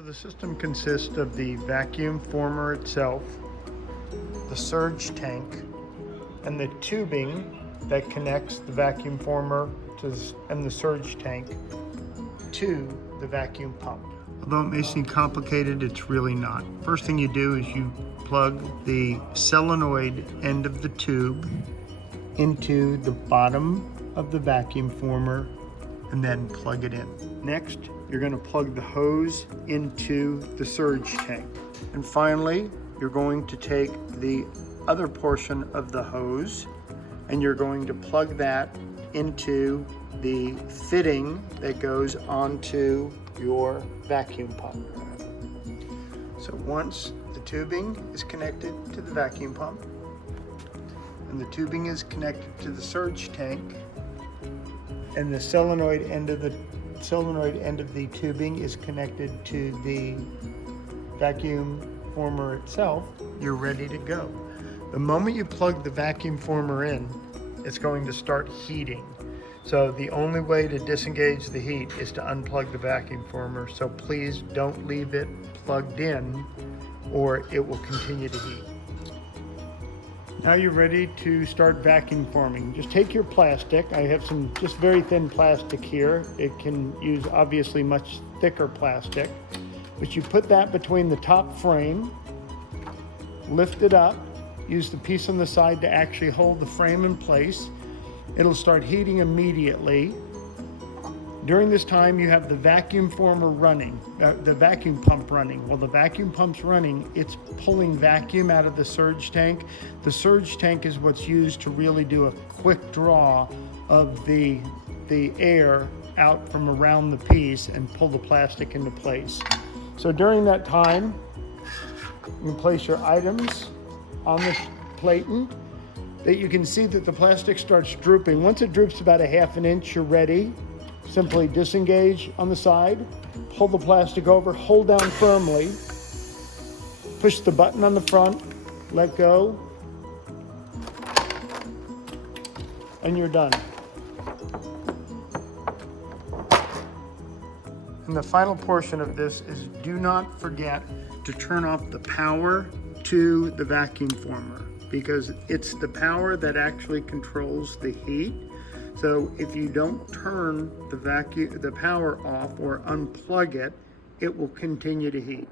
So the system consists of the vacuum former itself, the surge tank, and the tubing that connects the vacuum former and the surge tank to the vacuum pump. Although it may seem complicated, it's really not. First thing you do is you plug the solenoid end of the tube into the bottom of the vacuum former and then plug it in. Next, you're going to plug the hose into the surge tank. And finally, you're going to take the other portion of the hose and you're going to plug that into the fitting that goes onto your vacuum pump. So once the tubing is connected to the vacuum pump and the tubing is connected to the surge tank and the solenoid end of the tubing is connected to the vacuum former itself, you're ready to go. The moment you plug the vacuum former in, it's going to start heating. So the only way to disengage the heat is to unplug the vacuum former. So please don't leave it plugged in or it will continue to heat. Now you're ready to start vacuum forming. Just take your plastic. I have some just very thin plastic here. It can use obviously much thicker plastic, but you put that between the top frame, lift it up, use the piece on the side to actually hold the frame in place. It'll start heating immediately. During this time, you have the vacuum former running, the vacuum pump running. While the vacuum pump's running, it's pulling vacuum out of the surge tank. The surge tank is what's used to really do a quick draw of the air out from around the piece and pull the plastic into place. So during that time, you can place your items on the platen that you can see that the plastic starts drooping. Once it droops about a half an inch, you're ready. Simply disengage on the side, pull the plastic over, hold down firmly, push the button on the front, let go, and you're done. And the final portion of this is do not forget to turn off the power to the vacuum former, because it's the power that actually controls the heat. So if you don't turn the power off or unplug it, it will continue to heat.